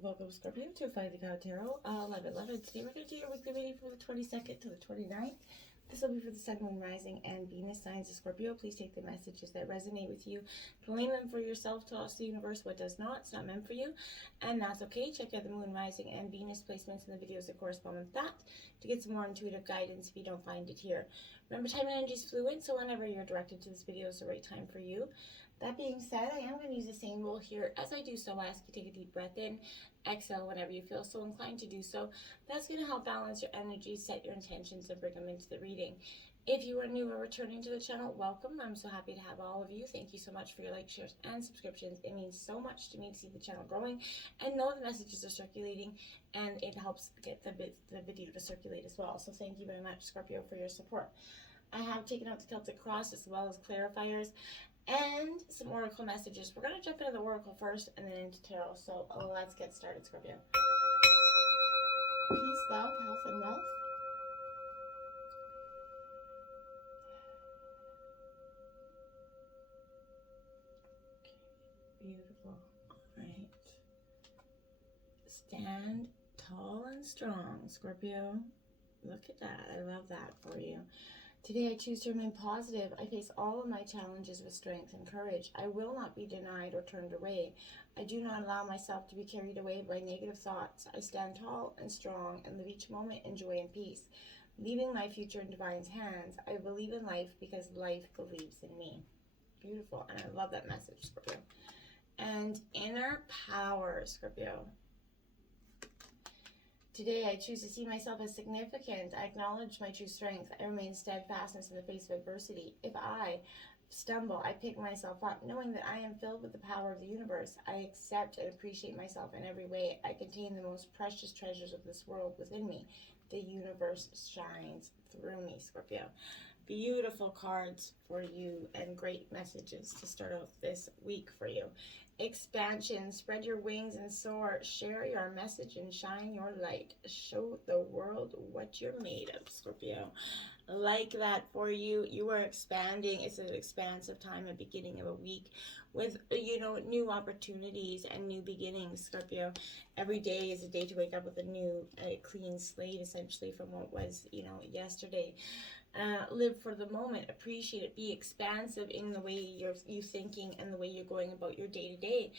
Welcome, Scorpio, to Find the God Tarot. 11/11. Today we're going to do your weekly reading from the 22nd to the 29th. This will be for the Sun, Moon, Rising, and Venus signs of Scorpio. Please take the messages that resonate with you, claim them for yourself, toss the universe what does not. It's not meant for you, and that's okay. Check out the Moon, Rising, and Venus placements in the videos that correspond with that to get some more intuitive guidance if you don't find it here. Remember, time and energy is fluid, so whenever you're directed to this video is the right time for you. That being said, I am going to use the same rule here. As I do so, I ask you to take a deep breath in, exhale whenever you feel so inclined to do so. That's going to help balance your energy, set your intentions, and bring them into the reading. If you are new or returning to the channel, welcome. I'm so happy to have all of you. Thank you so much for your likes, shares, and subscriptions. It means so much to me to see the channel growing and know the messages are circulating, and it helps get the video to circulate as well. So thank you very much, Scorpio, for your support. I have taken out the Celtic Cross as well as clarifiers and some oracle messages. We're going to jump into the oracle first and then into tarot. So let's get started, Scorpio. Peace, love, health, and wealth. Okay, beautiful. All right. Stand tall and strong, Scorpio. Look at that. I love that for you. Today I choose to remain positive. I face all of my challenges with strength and courage. I will not be denied or turned away. I do not allow myself to be carried away by negative thoughts. I stand tall and strong and live each moment in joy and peace. Leaving my future in divine's hands, I believe in life because life believes in me. Beautiful. And I love that message, Scorpio. And inner power, Scorpio. Today, I choose to see myself as significant. I acknowledge my true strength. I remain steadfastness in the face of adversity. If I stumble, I pick myself up, knowing that I am filled with the power of the universe. I accept and appreciate myself in every way. I contain the most precious treasures of this world within me. The universe shines through me, Scorpio. Beautiful cards for you and great messages to start off this week for you. Expansion, spread your wings and soar. Share your message and shine your light. Show the world what you're made of, Scorpio. Like that for you. You are expanding. It's an expansive time, a beginning of a week with, new opportunities and new beginnings, Scorpio. Every day is a day to wake up with a clean slate, essentially, from what was, yesterday. Live for the moment, appreciate it, be expansive in the way you're thinking and the way you're going about your day-to-day.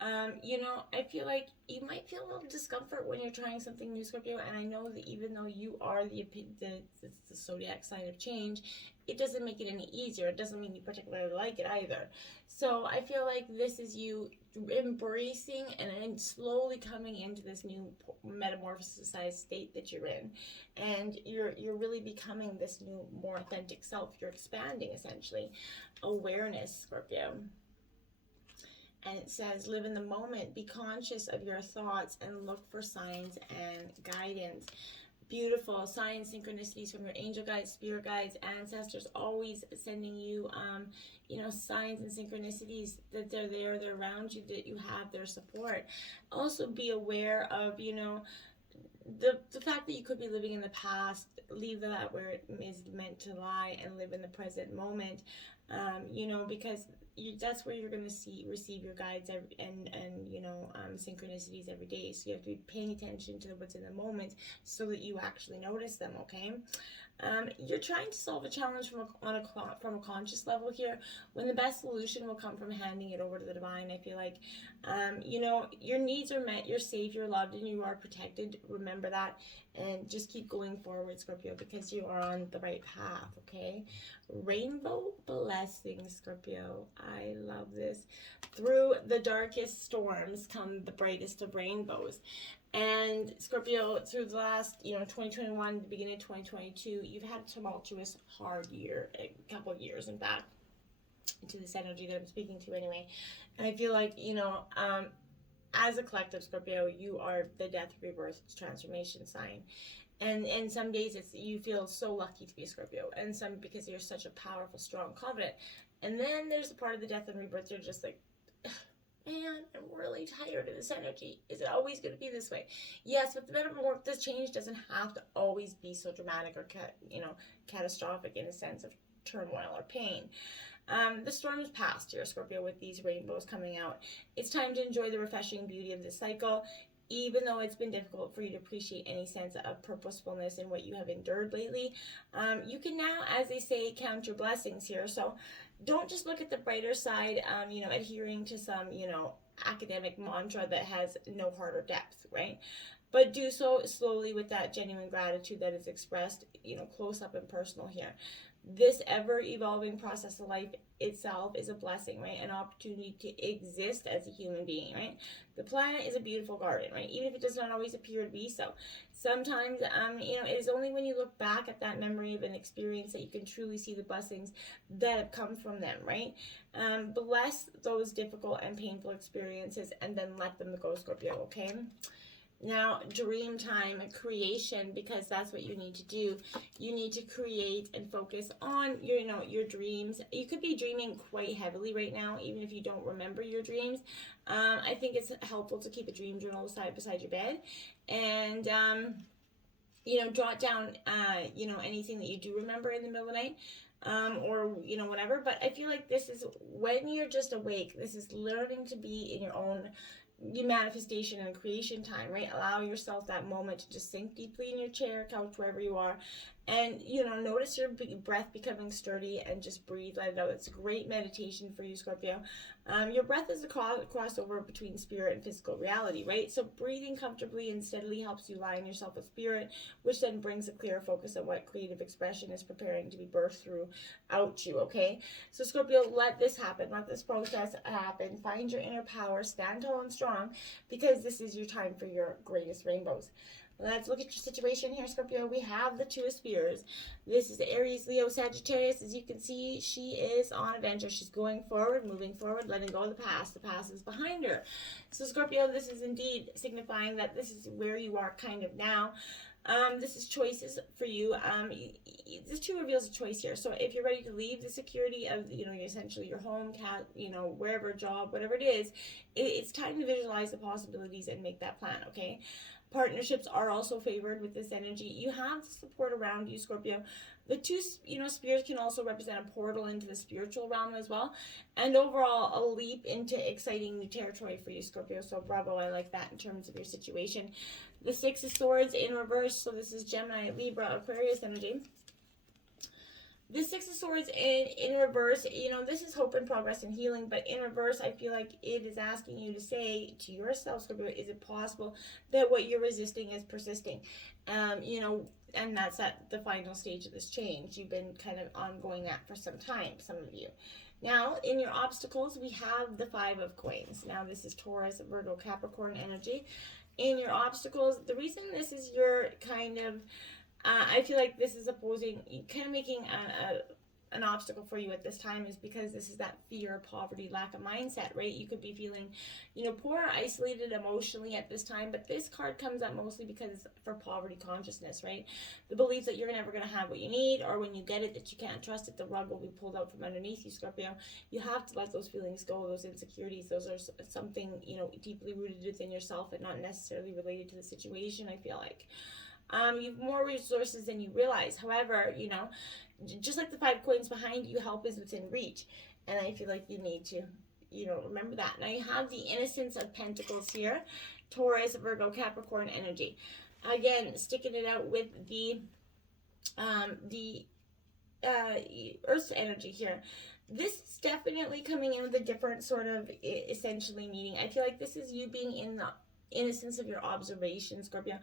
I feel like you might feel a little discomfort when you're trying something new, Scorpio, and I know that even though you are the zodiac sign of change, it doesn't make it any easier. It doesn't mean you particularly like it either. So I feel like this is you embracing and slowly coming into this new metamorphosized state that you're in, and you're really becoming this new, more authentic self. You're expanding, essentially. Awareness, Scorpio. And it says, live in the moment, be conscious of your thoughts, and look for signs and guidance. Beautiful signs, synchronicities from your angel guides, spirit guides, ancestors, always sending you, signs and synchronicities that they're there, they're around you, that you have their support. Also be aware of, the fact that you could be living in the past. Leave that where it is meant to lie and live in the present moment, because that's where you're going to receive your guides and synchronicities every day. So you have to be paying attention to what's in the moment so that you actually notice them, okay? You're trying to solve a challenge from a conscious level here, when the best solution will come from handing it over to the divine. I feel like, your needs are met, you're safe, you're loved, and you are protected. Remember that, and just keep going forward, Scorpio, because you are on the right path, okay? Rainbow blessings, Scorpio. I love this. Through the darkest storms come the brightest of rainbows. And Scorpio, through the last, 2021, the beginning of 2022, you've had a tumultuous, hard year, a couple of years, in fact, into this energy that I'm speaking to anyway. And I feel like, as a collective, Scorpio, you are the death, rebirth, transformation sign. And some days you feel so lucky to be a Scorpio, and some because you're such a powerful, strong, confident. And then there's a part of the death and rebirth, you're just like, man, I'm really tired of this energy. Is it always going to be this way? Yes, but this change doesn't have to always be so dramatic or catastrophic in a sense of turmoil or pain. The storm is past here, Scorpio, with these rainbows coming out. It's time to enjoy the refreshing beauty of this cycle. even though it's been difficult for you to appreciate any sense of purposefulness in what you have endured lately, you can now, as they say, count your blessings here. So don't just look at the brighter side, adhering to some, academic mantra that has no heart or depth, right? But do so slowly with that genuine gratitude that is expressed, close up and personal here. This ever evolving process of life itself is a blessing, right? An opportunity to exist as a human being, right? The planet is a beautiful garden, right? Even if it does not always appear to be so. Sometimes, it is only when you look back at that memory of an experience that you can truly see the blessings that have come from them, right? Bless those difficult and painful experiences and then let them go, Scorpio, okay? Now, dream time, creation, because that's what you need to do. You need to create and focus on your dreams. You could be dreaming quite heavily right now, even if you don't remember your dreams. I think it's helpful to keep a dream journal beside your bed, and jot down anything that you do remember in the middle of the night. Or whatever. But I feel like this is when you're just awake. This is learning to be in your own manifestation and creation time, right? Allow yourself that moment to just sink deeply in your chair, couch, wherever you are, and notice your breath becoming sturdy and just breathe, let it out. It's a great meditation for you, Scorpio. Your breath is the crossover between spirit and physical reality, right? So breathing comfortably and steadily helps you align yourself with spirit, which then brings a clear focus on what creative expression is preparing to be birthed throughout you, okay? So Scorpio, let this happen. Let this process happen. Find your inner power. Stand tall and strong, because this is your time for your greatest rainbows. Let's look at your situation here, Scorpio. We have the Two of Spears. This is Aries, Leo, Sagittarius. As you can see, she is on adventure. She's going forward, moving forward, letting go of the past. The past is behind her. So, Scorpio, this is indeed signifying that this is where you are kind of now. This is choices for you. This too reveals a choice here. So if you're ready to leave the security of, essentially your home, wherever, job, whatever it is, it's time to visualize the possibilities and make that plan, okay? Partnerships are also favored with this energy. You have the support around you, Scorpio. The two, spears can also represent a portal into the spiritual realm as well. And overall, a leap into exciting new territory for you, Scorpio. So bravo, I like that in terms of your situation. The Six of Swords in reverse. So this is Gemini, Libra, Aquarius energy. The Six of Swords in reverse, this is hope and progress and healing, but in reverse, I feel like it is asking you to say to yourself, Scorpio, is it possible that what you're resisting is persisting? And that's at the final stage of this change. You've been kind of ongoing that for some time, some of you. Now, in your obstacles, we have the Five of Coins. Now, this is Taurus, Virgo, Capricorn energy. In your obstacles, the reason this is your kind of I feel like this is kind of making an obstacle for you at this time is because this is that fear, poverty, lack of mindset, right? You could be feeling, poor, isolated emotionally at this time, but this card comes up mostly because for poverty consciousness, right? The belief that you're never going to have what you need, or when you get it, that you can't trust it, the rug will be pulled out from underneath you, Scorpio. You have to let those feelings go, those insecurities. Those are something, deeply rooted within yourself and not necessarily related to the situation, I feel like. You have more resources than you realize. However, just like the Five Coins behind you, help is within reach. And I feel like you need to, remember that. Now you have the Innocence of Pentacles here. Taurus, Virgo, Capricorn energy. Again, sticking it out with the Earth's energy here. This is definitely coming in with a different sort of essentially meaning. I feel like this is you being in the innocence of your observation, Scorpio.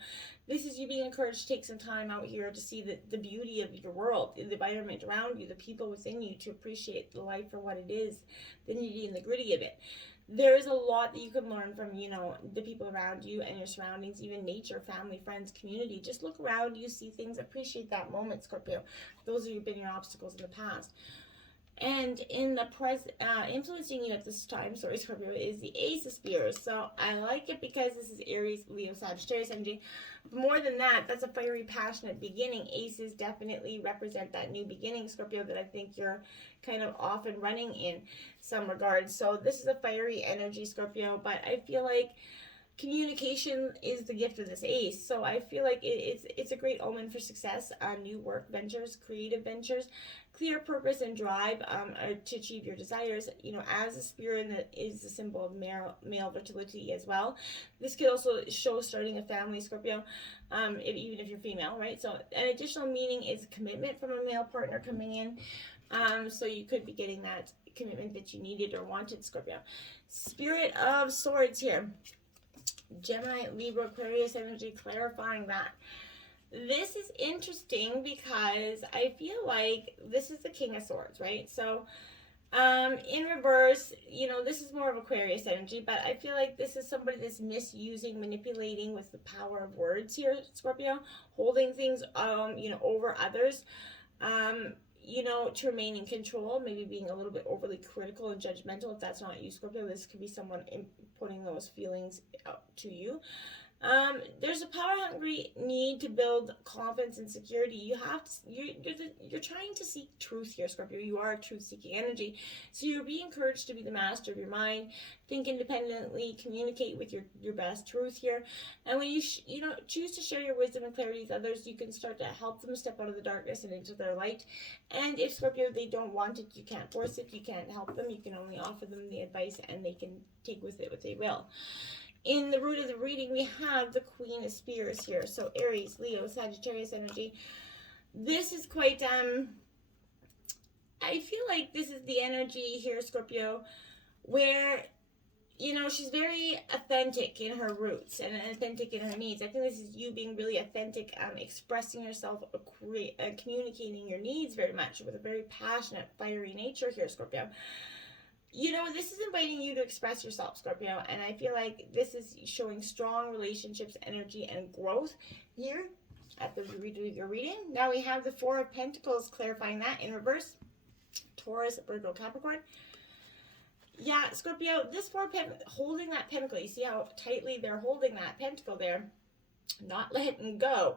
This is you being encouraged to take some time out here to see the beauty of your world, the environment around you, the people within you, to appreciate the life for what it is, the nitty and the gritty of it. There is a lot that you can learn from, the people around you and your surroundings, even nature, family, friends, community. Just look around you, see things, appreciate that moment, Scorpio. Those have been your obstacles in the past. And in the influencing you at this time, Scorpio, is the Ace of Spears. So I like it because this is Aries, Leo, Sagittarius energy. More than that, that's a fiery, passionate beginning. Aces definitely represent that new beginning, Scorpio, that I think you're kind of off and running in some regards. So this is a fiery energy, Scorpio, but I feel like Communication is the gift of this ace, so I feel like it's a great omen for success on new work ventures, creative ventures, clear purpose and drive to achieve your desires. As a spirit that is the symbol of male fertility as well. This could also show starting a family, Scorpio, even if you're female, right? So an additional meaning is commitment from a male partner coming in. So you could be getting that commitment that you needed or wanted, Scorpio. Spirit of Swords here. Gemini, Libra, Aquarius energy, clarifying that. This is interesting because I feel like this is the King of Swords, right? So in reverse, this is more of Aquarius energy, but I feel like this is somebody that's misusing, manipulating with the power of words here, Scorpio, holding things, over others, to remain in control, maybe being a little bit overly critical and judgmental. If that's not you, Scorpio, this could be someone putting those feelings out to you. There's a power-hungry need to build confidence and security. You're trying to seek truth here, Scorpio. You are a truth-seeking energy, so you're being encouraged to be the master of your mind, think independently, communicate with your best truth here. And when you choose to share your wisdom and clarity with others, you can start to help them step out of the darkness and into their light. And if, Scorpio, they don't want it, you can't force it, you can't help them, you can only offer them the advice, and they can take with it what they will. In the root of the reading, we have the Queen of Spears here. So Aries, Leo, Sagittarius energy. This is quite, I feel like this is the energy here, Scorpio, where, she's very authentic in her roots and authentic in her needs. I think this is you being really authentic, expressing yourself, communicating your needs very much with a very passionate, fiery nature here, Scorpio. This is inviting you to express yourself, Scorpio, and I feel like this is showing strong relationships, energy, and growth here at the root of your reading. Now we have the Four of Pentacles, clarifying that in reverse. Taurus, Virgo, Capricorn. Yeah, Scorpio, this Four of Pentacles, holding that pentacle. You see how tightly they're holding that pentacle there, not letting go.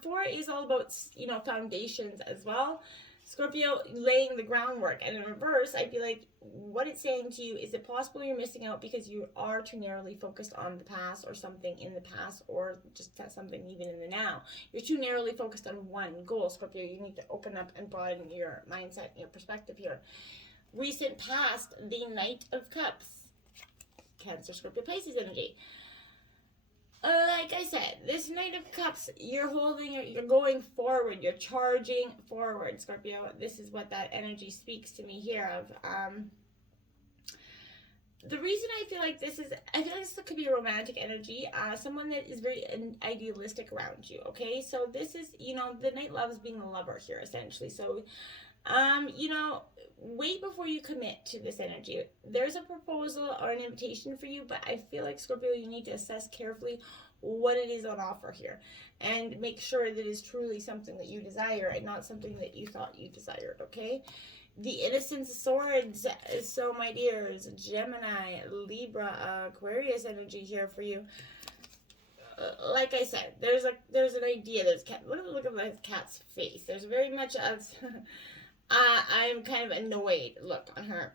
Four is all about, foundations as well. Scorpio, laying the groundwork. And in reverse, I feel like what it's saying to you, is it possible you're missing out because you are too narrowly focused on the past or something in the past, or just something even in the now? You're too narrowly focused on one goal, Scorpio. You need to open up and broaden your mindset and your perspective here. Recent past, the Knight of Cups. Cancer, Scorpio, Pisces energy. Like I said, this Knight of Cups, you're holding, you're going forward, you're charging forward, Scorpio. This is what that energy speaks to me here of. The reason I feel like this could be a romantic energy, someone that is very idealistic around you, okay? So this is, the Knight loves being a lover here, essentially. So, wait before you commit to this energy. There's a proposal or an invitation for you, but I feel like, Scorpio, you need to assess carefully what it is on offer here and make sure that it is truly something that you desire and not something that you thought you desired, okay? The Innocence of Swords. So, my dears, Gemini, Libra, Aquarius energy here for you. Like I said, there's an idea. There's cat. Look at the cat's face. There's very much of I'm kind of annoyed look on her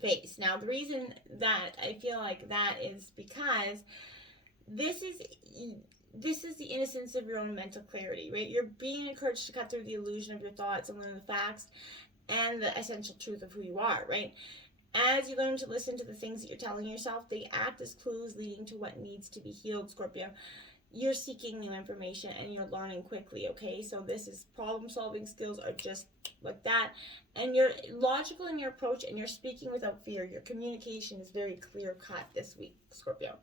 face. Now, the reason that I feel like that is because this is the innocence of your own mental clarity, right? You're being encouraged to cut through the illusion of your thoughts and learn the facts and the essential truth of who you are, right? As you learn to listen to the things that you're telling yourself, they act as clues leading to what needs to be healed, Scorpio. You're seeking new information and you're learning quickly, okay? So this is problem-solving skills are just like that. And you're logical in your approach and you're speaking without fear. Your communication is very clear-cut this week, Scorpio.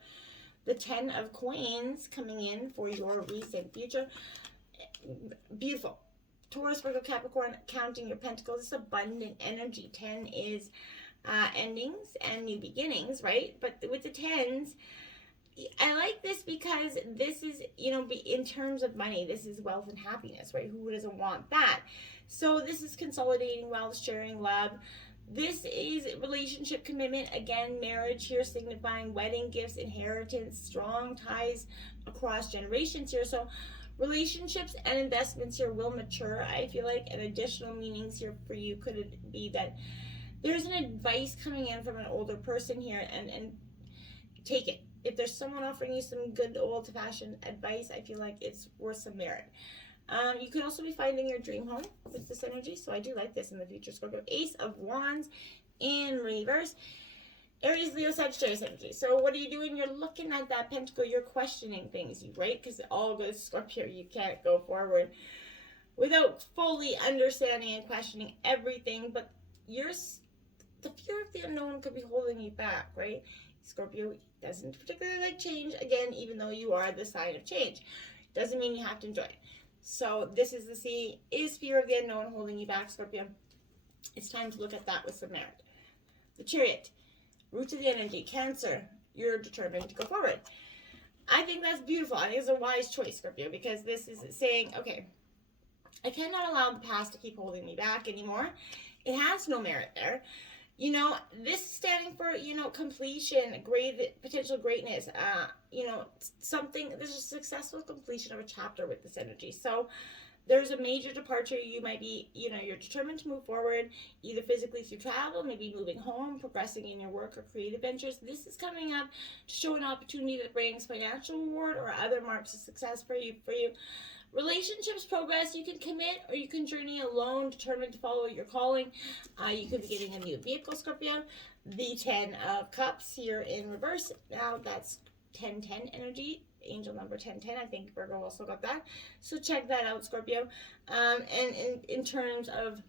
The 10 of Coins coming in for your recent future. Beautiful. Taurus, Virgo, Capricorn, counting your pentacles. It's abundant energy. 10 is endings and new beginnings, right? But with the 10s, I like this because this is, in terms of money, this is wealth and happiness, right? Who doesn't want that? So this is consolidating wealth, sharing love. This is relationship commitment. Again, marriage here signifying wedding gifts, inheritance, strong ties across generations here. So relationships and investments here will mature, I feel like, and additional meanings here for you could be that there's an advice coming in from an older person here, and take it. if there's someone offering you some good old-fashioned advice, I feel like it's worth some merit. You could also be finding your dream home with this energy, so I do like this in the future, Scorpio. Ace of Wands in reverse. Aries, Leo, Sagittarius energy. So what are you doing? You're looking at that pentacle. You're questioning things, right? Because all good Scorpio, you can't go forward without fully understanding and questioning everything. But the fear of the unknown could be holding you back, right? Scorpio doesn't particularly like change. Again, even though you are the sign of change, doesn't mean you have to enjoy it. So this is the C. Is fear of the unknown holding you back, Scorpio? It's time to look at that with some merit. The Chariot. Roots of the energy. Cancer. You're determined to go forward. I think that's beautiful. I think it's a wise choice, Scorpio, because this is saying, okay, I cannot allow the past to keep holding me back anymore. It has no merit there. You know, this is standing for, you know, completion, potential greatness, you know, there's a successful completion of a chapter with this energy. So there's a major departure. You might be, you know, you're determined to move forward, either physically through travel, maybe moving home, progressing in your work or creative ventures. This is coming up to show an opportunity that brings financial reward or other marks of success for you. Relationships progress. You can commit or you can journey alone, determined to follow your calling. You could be getting a new vehicle, Scorpio. The 10 of Cups here in reverse. Now that's 1010 energy. Angel number 1010. I think Virgo also got that. So check that out, Scorpio. And in terms of,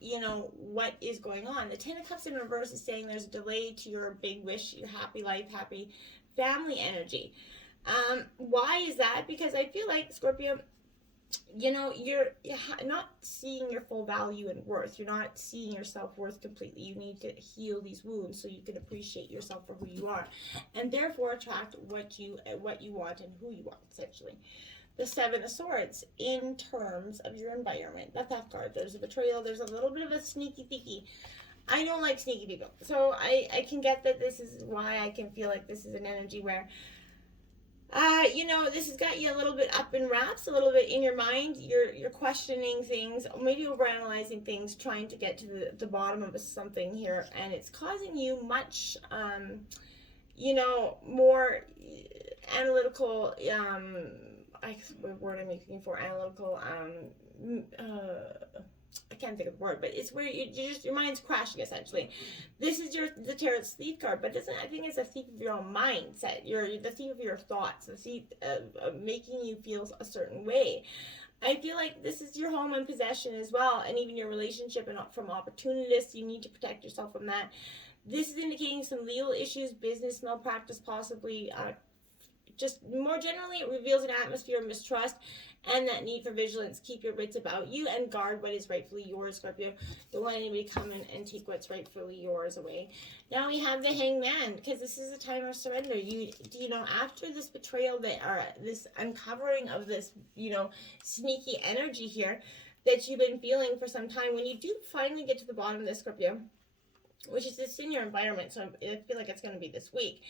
you know, what is going on. The 10 of Cups in reverse is saying there's a delay to your big wish, your happy life, happy family energy. Why is that? Because I feel like, Scorpio, you know, you're not seeing your full value and worth. You're not seeing your self-worth completely. You need to heal these wounds so you can appreciate yourself for who you are, and therefore attract what you want and who you want, essentially. The 7 of Swords, in terms of your environment. That card. There's a betrayal. There's a little bit of a sneaky thicky. I don't like sneaky people. So I can get that this is why I can feel like this is an energy where, you know, this has got you a little bit up in wraps, a little bit in your mind. You're questioning things, maybe overanalyzing things, trying to get to the bottom of something here, and it's causing you much, you know, more analytical. What word I'm looking for? Analytical. I can't think of the word, but it's where your mind's crashing, essentially. This is the Tarot's thief card, but I think it's a thief of your own mindset. You're the thief of your thoughts, the thief of making you feel a certain way. I feel like this is your home and possession as well, and even your relationship and from opportunists. You need to protect yourself from that. This is indicating some legal issues, business malpractice, possibly. Just more generally, it reveals an atmosphere of mistrust and that need for vigilance. Keep your wits about you and guard what is rightfully yours, Scorpio. Don't let anybody come in and take what's rightfully yours away. Now we have the Hangman, because this is a time of surrender. You know, after this betrayal, this uncovering of this, you know, sneaky energy here that you've been feeling for some time, when you do finally get to the bottom of this, Scorpio, which is this in your environment, so I feel like it's going to be this week.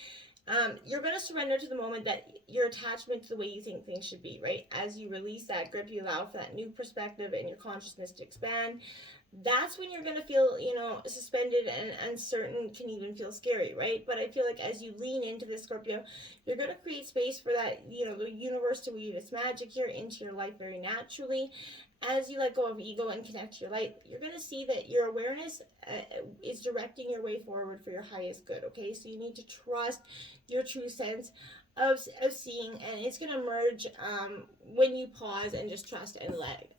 You're going to surrender to the moment that your attachment to the way you think things should be, right? As you release that grip, you allow for that new perspective and your consciousness to expand. That's when you're going to feel, you know, suspended and uncertain, can even feel scary, right? But I feel like as you lean into this, Scorpio, you're going to create space for that, you know, the universe to weave its magic here into your life very naturally. As you let go of ego and connect to your light, you're going to see that your awareness is directing your way forward for your highest good, okay? So you need to trust your true sense of seeing, and it's going to emerge when you pause and just trust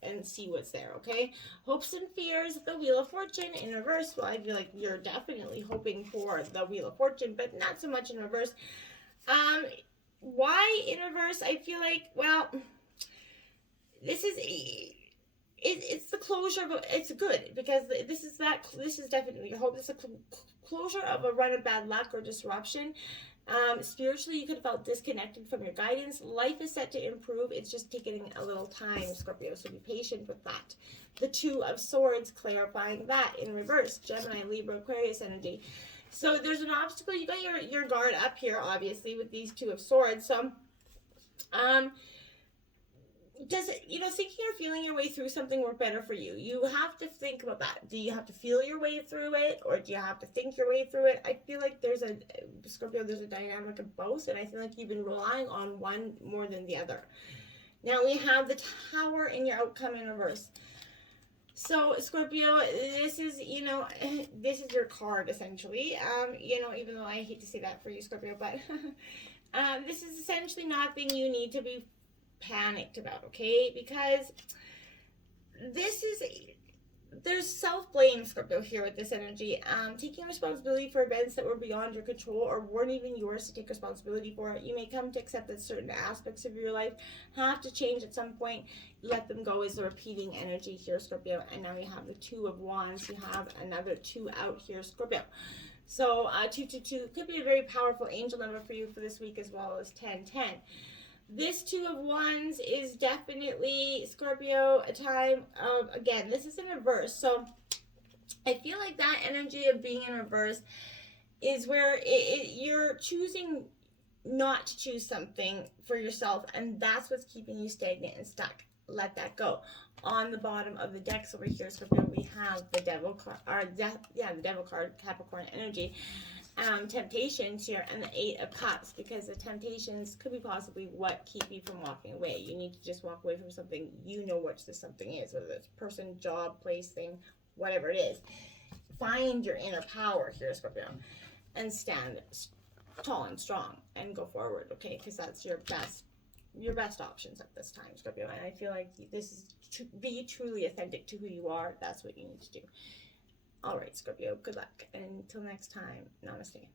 and see what's there, okay? Hopes and fears, the Wheel of Fortune in reverse. Well, I feel like you're definitely hoping for the Wheel of Fortune, but not so much in reverse. Why in reverse? I feel like, well, this is... It's the closure of it's good, because this is definitely your hope. It's a closure of a run of bad luck or disruption. Spiritually, you could have felt disconnected from your guidance. Life is set to improve. It's just taking a little time, Scorpio, so be patient with that. The 2 of Swords, clarifying that in reverse. Gemini, Libra, Aquarius energy. So there's an obstacle. You got your guard up here, obviously, with these 2 of Swords. So, does it, thinking or feeling your way through something work better for you? You have to think about that. Do you have to feel your way through it, or do you have to think your way through it? I feel like Scorpio, there's a dynamic of both, and I feel like you've been relying on one more than the other. Now we have the Tower in your outcome in reverse. So Scorpio, this is, this is your card essentially. Even though I hate to say that for you, Scorpio, but this is essentially nothing you need to be panicked about, okay? Because there's self-blame, Scorpio, here with this energy. Taking responsibility for events that were beyond your control or weren't even yours to take responsibility for. You may come to accept that certain aspects of your life have to change at some point. Let them go is the repeating energy here, Scorpio. And now you have the Two of Wands. You have another 2 out here, Scorpio. So 222 could be a very powerful angel number for you for this week, as well as 1010. This Two of Wands is definitely, Scorpio, a time of, again, this is in reverse. So I feel like that energy of being in reverse is where you're choosing not to choose something for yourself, and that's what's keeping you stagnant and stuck. Let that go. On the bottom of the decks over here, Scorpio, we have the Devil card, the Devil card, Capricorn energy. Temptations here, and the 8 of Cups, because the temptations could be possibly what keep you from walking away. You need to just walk away from something. You know what this something is, whether it's person, job, place, thing, whatever it is. Find your inner power here, Scorpio, and stand tall and strong and go forward, okay? Because that's your best options at this time, Scorpio. And I feel like this is to be truly authentic to who you are. That's what you need to do. All right, Scorpio, good luck. And until next time, namaste.